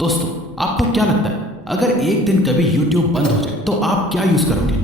दोस्तों, आपको क्या लगता है अगर एक दिन कभी YouTube बंद हो जाए तो आप क्या यूज करोगे?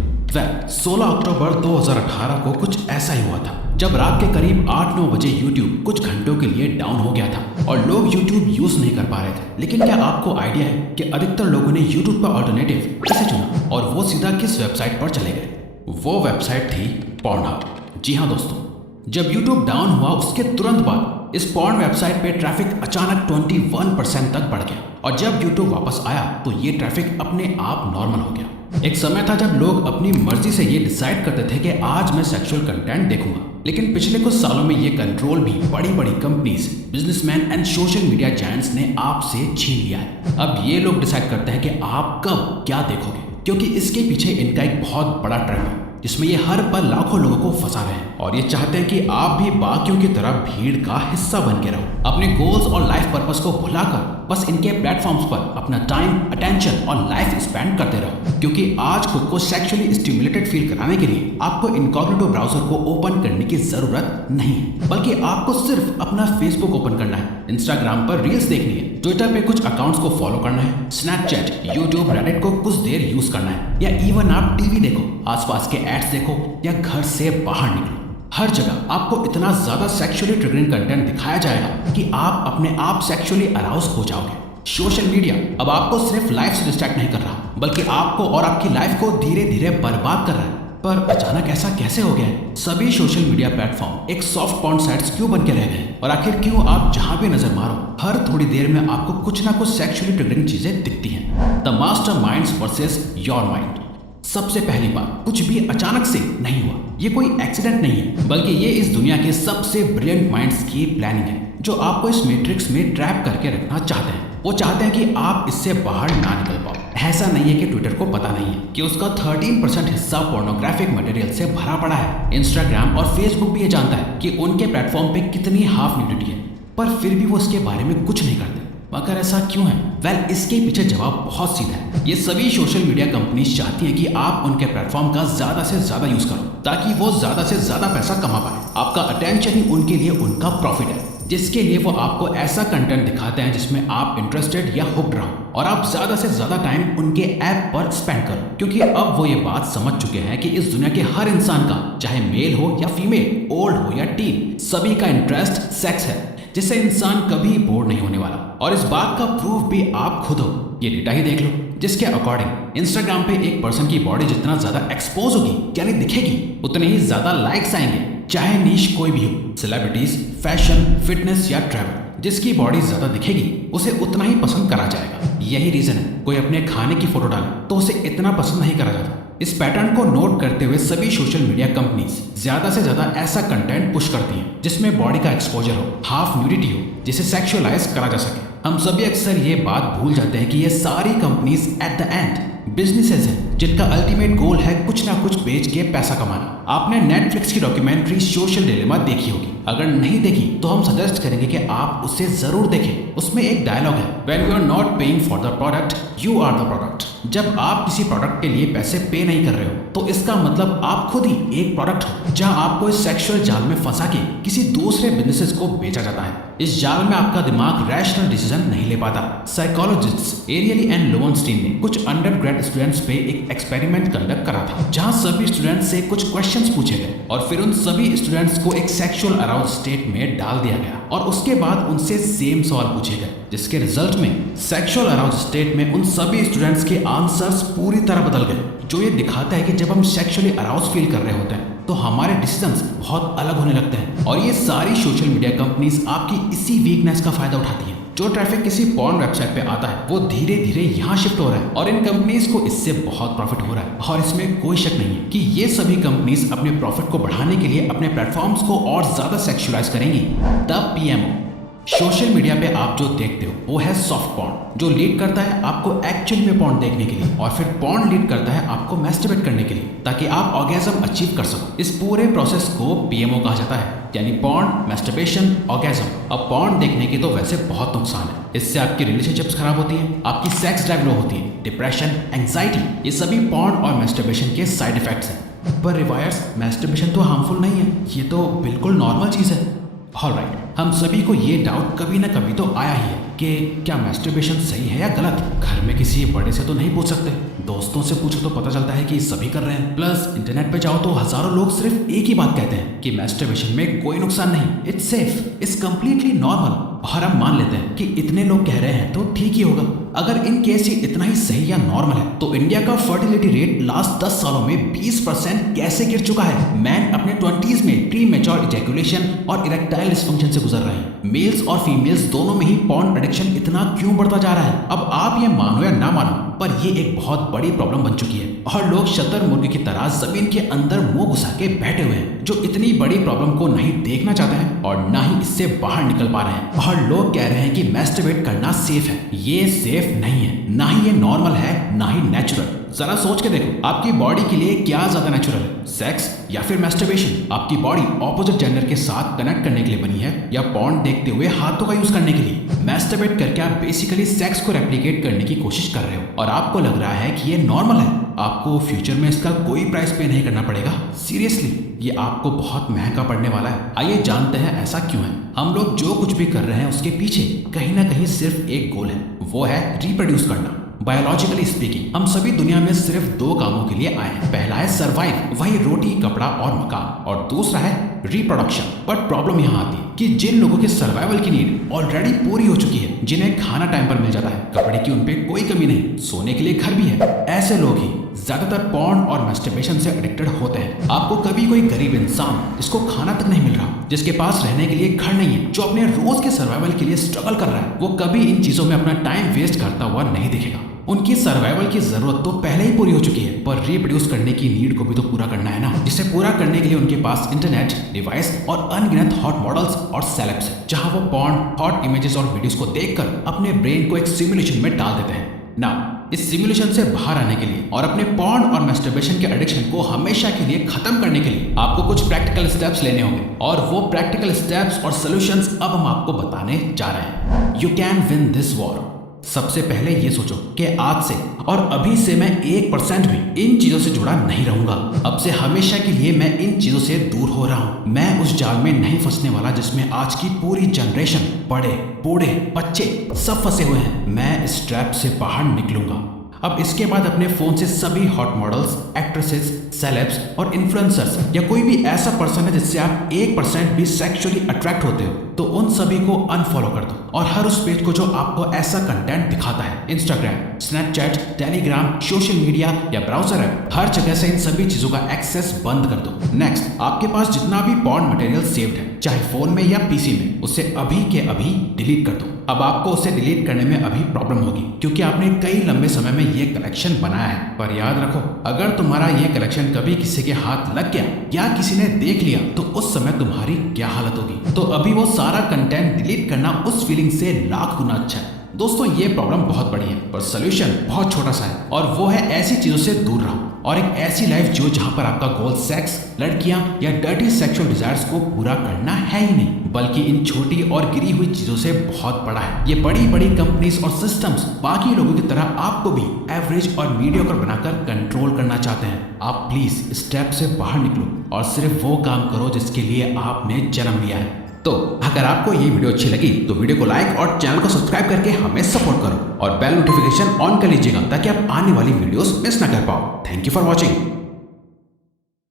16 अक्टूबर 2018 को कुछ ऐसा ही हुआ था जब रात के करीब 8-9 बजे YouTube कुछ घंटों के लिए डाउन हो गया था और लोग YouTube यूज नहीं कर पा रहे थे। लेकिन क्या आपको आइडिया है कि अधिकतर लोगों ने YouTube का ऑल्टरनेटिव कैसे चुना और वो सीधा किस वेबसाइट पर चले गए? वो वेबसाइट थी पॉर्नहब। जी हाँ दोस्तों, जब YouTube डाउन हुआ उसके तुरंत बाद इस पॉर्न वेबसाइट पे ट्रैफिक अचानक 21% तक बढ़ गया और जब YouTube वापस आया तो ये ट्रैफिक अपने आप नॉर्मल हो गया। एक समय था जब लोग अपनी मर्जी से ये डिसाइड करते थे कि आज मैं सेक्सुअल कंटेंट देखूंगा, लेकिन पिछले कुछ सालों में ये कंट्रोल भी बड़ी बड़ी companies, businessman and social media giants ने आपसे छीन लिया है। अब ये लोग डिसाइड करते हैं कि आप कब क्या देखोगे, क्योंकि इसके पीछे इनका एक बहुत बड़ा ट्रेंड है जिसमें ये हर पल लाखों लोगों को फंसा रहे हैं और ये चाहते हैं कि आप भी बाकियों की तरह भीड़ का हिस्सा बन के रहो। अपने गोल्स और लाइफ पर्पस को भुलाकर बस इनके प्लेटफॉर्म्स पर अपना टाइम, अटेंशन और लाइफ स्पेंड करते रहो, क्योंकि आज खुद को सेक्सुअली स्टिमुलेटेड फील कराने के लिए आपको इनकॉग्निटो ब्राउजर को ओपन करने की जरूरत नहीं है, बल्कि आपको सिर्फ अपना फेसबुक ओपन करना है, इंस्टाग्राम पर रील्स देखनी है, ट्विटर पे कुछ अकाउंट्स को फॉलो करना है, स्नैपचैट, यूट्यूब, रेडिट को कुछ देर यूज करना है, या इवन आप टीवी देखो, आसपास के एड्स देखो या घर से बाहर निकलो। हर जगह आपको इतना ज्यादा सेक्सुअली ट्रिगरिंग कंटेंट दिखाया जाएगा कि आप अपने आप सेक्सुअली अराउज हो जाओगे। सोशल मीडिया अब आपको सिर्फ लाइफ से डिस्ट्रैक्ट नहीं कर रहा, बल्कि आपको और आपकी लाइफ को धीरे धीरे बर्बाद कर रहा है। पर अचानक ऐसा कैसे हो गया है? सभी सोशल मीडिया प्लेटफॉर्म एक सॉफ्ट पॉर्न साइट्स क्यों बन के रह गए? और आखिर क्यों आप जहां भी नजर मारो हर थोड़ी देर में आपको कुछ ना कुछ सेक्सुअली ट्रिगरिंग चीजें दिखती हैं? The master minds versus your mind. सबसे पहली बात, कुछ भी अचानक से नहीं हुआ, ये कोई एक्सीडेंट नहीं है, बल्कि ये इस दुनिया के सबसे ब्रिलियंट माइंड्स की प्लानिंग है जो आपको इस मैट्रिक्स में ट्रैप करके रखना चाहते हैं। वो चाहते हैं कि आप इससे बाहर ना निकल पाओ। ऐसा नहीं है कि ट्विटर को पता नहीं है कि उसका 13% हिस्सा पोर्नोग्राफिक मटेरियल से भरा पड़ा है। इंस्टाग्राम और फेसबुक भी ये जानता है कि उनके प्लेटफॉर्म पे कितनी हाफ न्यूडिटी है, पर फिर भी वो इसके बारे में कुछ नहीं करते। मगर ऐसा क्यों है? इसके पीछे जवाब बहुत सीधा है। ये सभी सोशल मीडिया कंपनीज चाहती हैं कि आप उनके प्लेटफॉर्म का ज्यादा से ज्यादा यूज करो ताकि वो ज्यादा से ज्यादा पैसा कमा पाए। आपका अटेंशन ही उनके लिए उनका प्रॉफिट है, जिसके लिए वो आपको ऐसा कंटेंट दिखाते हैं जिसमें आप इंटरेस्टेड या हुक्ड रहो और आप ज्यादा से ज्यादा टाइम उनके ऐप पर स्पेंड करो, क्योंकि अब वो ये बात समझ चुके हैं कि इस दुनिया के हर इंसान का, चाहे मेल हो या फीमेल, ओल्ड हो या टीन, सभी का इंटरेस्ट सेक्स है, जिससे इंसान कभी बोर नहीं होने वाला। और इस बात का प्रूफ भी आप खुद हो। ये डेटा ही देख लो, जिसके अकॉर्डिंग इंस्टाग्राम पे एक पर्सन की बॉडी जितना ज्यादा एक्सपोज होगी, यानी दिखेगी, उतने ही ज्यादा लाइक्स आएंगे, चाहे नीश कोई भी हो, सेलिब्रिटीज, फैशन, फिटनेस या ट्रैवल। जिसकी बॉडी ज्यादा दिखेगी उसे उतना ही पसंद करा जाएगा। यही रीजन है कोई अपने खाने की फोटो डाले तो उसे इतना पसंद नहीं करा जाता। इस पैटर्न को नोट करते हुए सभी सोशल मीडिया कंपनीज ज्यादा से ज्यादा ऐसा कंटेंट पुश करती हैं जिसमें बॉडी का एक्सपोजर हो, हाफ न्यूडिटी हो, जिसे सेक्सुअलाइज करा जा सके। हम सभी अक्सर ये बात भूल जाते हैं कि ये सारी companies at the end businesses हैं जिनका अल्टीमेट गोल है कुछ ना कुछ बेच के पैसा कमाना। आपने नेटफ्लिक्स की डॉक्यूमेंट्री सोशल डिलेमा देखी होगी, अगर नहीं देखी तो हम सजेस्ट करेंगे कि आप उसे जरूर देखें। उसमें एक डायलॉग है, when you are not paying for the product you are the product. जब आप किसी प्रोडक्ट के लिए पैसे पे नहीं कर रहे हो तो इसका मतलब आप खुद ही एक प्रोडक्ट हो जहां आपको इस सेक्सुअल जाल में फंसा के किसी दूसरे बिजनेसेस को बेचा जाता है। इस जाल में आपका दिमाग रैशनल डिसीजन नहीं ले पाता। साइकोलॉजिस्ट एरियली एंड लोवेनस्टीन ने कुछ अंडरग्रेड स्टूडेंट्स पे एक एक्सपेरिमेंट कंडक्ट करा था जहां सभी स्टूडेंट्स से कुछ क्वेश्चंस पूछे गए और फिर उन सभी स्टूडेंट्स को एक सेक्सुअल अराउज स्टेट में डाल दिया गया और उसके बाद उनसे सेम सवाल पूछे गए, जिसके रिजल्ट में सेक्सुअल अराउज स्टेट में उन सभी स्टूडेंट्स के आंसर्स पूरी तरह बदल गए, जो ये दिखाता है कि जब हम सेक्सुअली अराउज फील कर रहे होते हैं तो हमारे डिसीजंस बहुत अलग होने लगते हैं। और ये सारी सोशल मीडिया कंपनीज आपकी इसी वीकनेस का फायदा उठाती हैं। जो ट्रैफिक किसी पॉर्न वेबसाइट पे आता है वो धीरे धीरे यहाँ शिफ्ट हो रहा है और इन कंपनीज को इससे बहुत प्रॉफिट हो रहा है। और इसमें कोई शक नहीं है कि ये सभी कंपनीज अपने प्रॉफिट को बढ़ाने के लिए अपने प्लेटफॉर्म्स को और ज्यादा सेक्सुअलाइज करेंगी। द पीएमओ, सोशल मीडिया पे आप जो देखते हो वो है सॉफ्ट पॉर्न, जो लीड करता है आपको एक्चुअल में पॉर्न देखने के लिए और फिर पॉर्न लीड करता है आपको मैस्टरबेट करने के लिए ताकि आप ऑर्गेज्म अचीव कर सको। इस पूरे प्रोसेस को पीएमओ कहा जाता है, यानी पॉर्न, मैस्टरबेशन, ऑर्गेज्म। अब पॉर्न देखने के तो वैसे बहुत नुकसान है। इससे आपकी रिलेशनशिप्स खराब होती हैं, आपकी सेक्स ड्राइव लो होती है, डिप्रेशन, एंग्जाइटी, ये सभी पॉर्न और मैस्टरबेशन के साइड इफेक्ट्स हैं। पर रिवायर्स, मैस्टरबेशन तो हार्मफुल नहीं है, ये तो बिल्कुल नॉर्मल चीज है। ऑलराइट, हम सभी को ये डाउट कभी ना कभी तो आया ही है कि क्या मैस्टरबेशन सही है या गलत। घर में किसी बड़े से तो नहीं पूछ सकते, दोस्तों से पूछो तो पता चलता है कि सभी कर रहे हैं। प्लस इंटरनेट पे जाओ तो हजारों लोग सिर्फ एक ही बात कहते हैं कि मैस्टरबेशन में कोई नुकसान नहीं, it's safe, it's completely normal. और हम मान लेते हैं कि इतने लोग कह रहे हैं तो ठीक ही होगा। अगर इन केस ये इतना ही सही या नॉर्मल है तो इंडिया का फर्टिलिटी रेट लास्ट 10 सालों में 20% कैसे गिर चुका है। मैन अपने 20s में प्री मैच्योर इजैकुलेशन और इरेक्टाइल डिसफंक्शन से गुजर रहे हैं। मेल्स और फीमेल्स दोनों में ही पॉर्न एडिक्शन इतना क्यों बढ़ता जा रहा है। अब आप ये मानो या ना मानो पर ये एक बहुत बड़ी प्रॉब्लम बन चुकी है और लोग शतरमुर्गी की तरह जमीन के अंदर मुंह घुसा के बैठे हुए हैं जो इतनी बड़ी प्रॉब्लम को नहीं देखना चाहते हैं और ना ही इससे बाहर निकल पा रहे हैं। और लोग कह रहे हैं कि मैस्टरबेट करना सेफ है। ये सेफ नहीं है, ना ही ये नॉर्मल है, ना ही नेचुरल। जरा सोच के देखो, आपकी बॉडी के लिए क्या ज्यादा नेचुरल है, सेक्स या फिर मैस्टरबेशन। आपकी बॉडी ऑपोजिट जेंडर के साथ कनेक्ट करने के लिए बनी है या पॉर्न देखते हुए हाथों का यूज करने के लिए। मैस्टरबेट करके आप बेसिकली सेक्स को रेप्लिकेट करने की कोशिश कर रहे हो और आपको लग रहा है कि ये नॉर्मल है। आपको फ्यूचर में इसका कोई प्राइस पे नहीं करना पड़ेगा। सीरियसली ये आपको बहुत महंगा पड़ने वाला है। आइए जानते हैं ऐसा क्यों है। हम लोग जो कुछ भी कर रहे हैं उसके पीछे कहीं ना कहीं सिर्फ एक गोल है, वो है रिप्रोड्यूस करना। बायोलॉजिकली स्पीकिंग हम सभी दुनिया में सिर्फ 2 कामों के लिए आए हैं। पहला है सरवाइव, वही रोटी कपड़ा और मकान, और दूसरा है रिप्रोडक्शन। बट प्रॉब्लम यहाँ आती है कि जिन लोगों की सर्वाइवल की नीड ऑलरेडी पूरी हो चुकी है, जिन्हें खाना टाइम पर मिल जाता है, कपड़े की उनपे कोई कमी नहीं, सोने के लिए घर भी है, ऐसे लोग ही ज्यादातर पॉर्न और मैस्टरबेशन से एडिक्टेड होते हैं। आपको कभी कोई गरीब इंसान जिसको खाना तक नहीं मिल रहा, जिसके पास रहने के लिए घर नहीं है, जो अपने रोज के सर्वाइवल के लिए स्ट्रगल कर रहा है, वो कभी इन चीजों में अपना टाइम वेस्ट करता हुआ नहीं दिखेगा। उनकी सर्वाइवल की जरूरत तो पहले ही पूरी हो चुकी है, पर रिप्रोड्यूस करने की नीड को भी तो पूरा करना है ना, जिसे पूरा करने के लिए उनके पास इंटरनेट, डिवाइस और अनगिनत हॉट मॉडल्स और सेलेब्स है, जहां वो पॉर्न, हॉट इमेजेस और वीडियोस को देखकर अपने ब्रेन को एक सिमुलेशन में डाल देते हैं। ना इस सिमुलेशन से बाहर आने के लिए और अपने पॉर्न और मैस्टरबेशन के एडिक्शन को हमेशा के लिए खत्म करने के लिए आपको कुछ प्रैक्टिकल स्टेप्स लेने होंगे और वो प्रैक्टिकल स्टेप्स और सॉल्यूशंस अब हम आपको बताने जा रहे हैं। You can win this war. सबसे पहले ये सोचो कि आज से और अभी से मैं 1% भी इन चीजों से जुड़ा नहीं रहूंगा। अब से हमेशा के लिए मैं इन चीजों से दूर हो रहा हूँ। मैं उस जाल में नहीं फंसने वाला जिसमें आज की पूरी जनरेशन, बड़े बूढ़े बच्चे सब फंसे हुए हैं। मैं इस ट्रैप से बाहर निकलूंगा। अब इसके बाद अपने फोन से सभी हॉट मॉडल्स, एक्ट्रेसेस, सेलेब्स और इन्फ्लुएंसर्स या कोई भी ऐसा पर्सन है जिससे आप 1% भी सेक्सुअली अट्रैक्ट होते हो तो उन सभी को अनफॉलो कर दो और हर उस पेज को जो आपको ऐसा कंटेंट दिखाता है, Instagram, Snapchat, Telegram, social media या ब्राउजर ऐप, हर जगह से इन सभी चीजों का एक्सेस बंद कर दो। नेक्स्ट, आपके पास जितना भी पॉर्न मटेरियल सेव्ड है, चाहे फोन में या पीसी में, उसे अभी के अभी डिलीट कर दो। अब आपको उसे डिलीट करने में अभी प्रॉब्लम होगी क्योंकि आपने कई लंबे समय में ये कलेक्शन बनाया है। पर याद रखो, अगर तुम्हारा ये कलेक्शन कभी किसी के हाथ लग गया या किसी ने देख लिया तो उस समय तुम्हारी क्या हालत होगी। तो अभी वो सारा कंटेंट डिलीट करना उस फीलिंग से लाख गुना अच्छा है। दोस्तों ये प्रॉब्लम बहुत बड़ी है पर सोल्यूशन बहुत छोटा सा है और वो है ऐसी चीजों से दूर रहो और एक ऐसी लाइफ जियो जहां पर आपका गोल सेक्स, लड़कियां या डर्टी सेक्सुअल डिजायर्स को पूरा करना है ही नहीं, बल्कि इन छोटी और गिरी हुई चीजों से बहुत बड़ा है। ये बड़ी बड़ी कंपनीज और सिस्टम्स बाकी लोगों की तरह आपको भी एवरेज और मीडियोकर बनाकर कंट्रोल करना चाहते हैं। आप प्लीज इस स्टेप से बाहर निकलो और सिर्फ वो काम करो जिसके लिए आपने जन्म लिया है। तो अगर आपको ये वीडियो अच्छी लगी तो वीडियो को लाइक और चैनल को सब्सक्राइब करके हमें सपोर्ट करो और बेल नोटिफिकेशन ऑन कर लीजिएगा ताकि आप आने वाली वीडियोस मिस ना कर पाओ। Thank you for watching.